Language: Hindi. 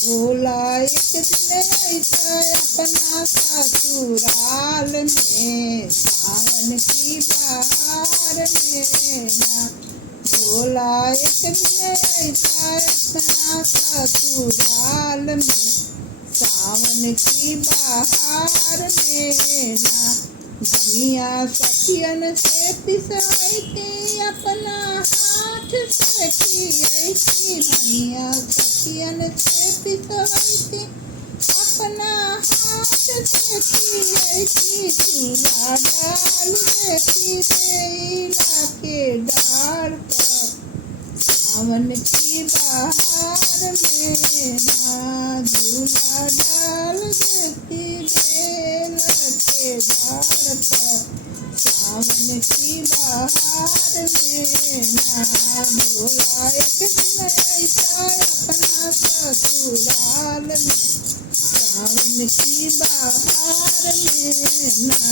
भोला एक दिन ऐसा अपना ससुराल में, सावन की बहार में ना। भोला एक दिन ऐसा अपना ससुराल में, सावन की बहार में ना। धनिया सखियन से पिसवाई थी, अपना हाथ से खियाई थी। धनिया सखियन से पिसवाई थी, अपना हाथ से खियाई थी। चूल्हा डाल देती बेला के डार पर, सावन की बहार में ना। झूला डाल देती बेला के डार पर, सावन की बहार में ना। भोला एक दिन ऐसा अपना ससुराल में, सावन की बहार में ना।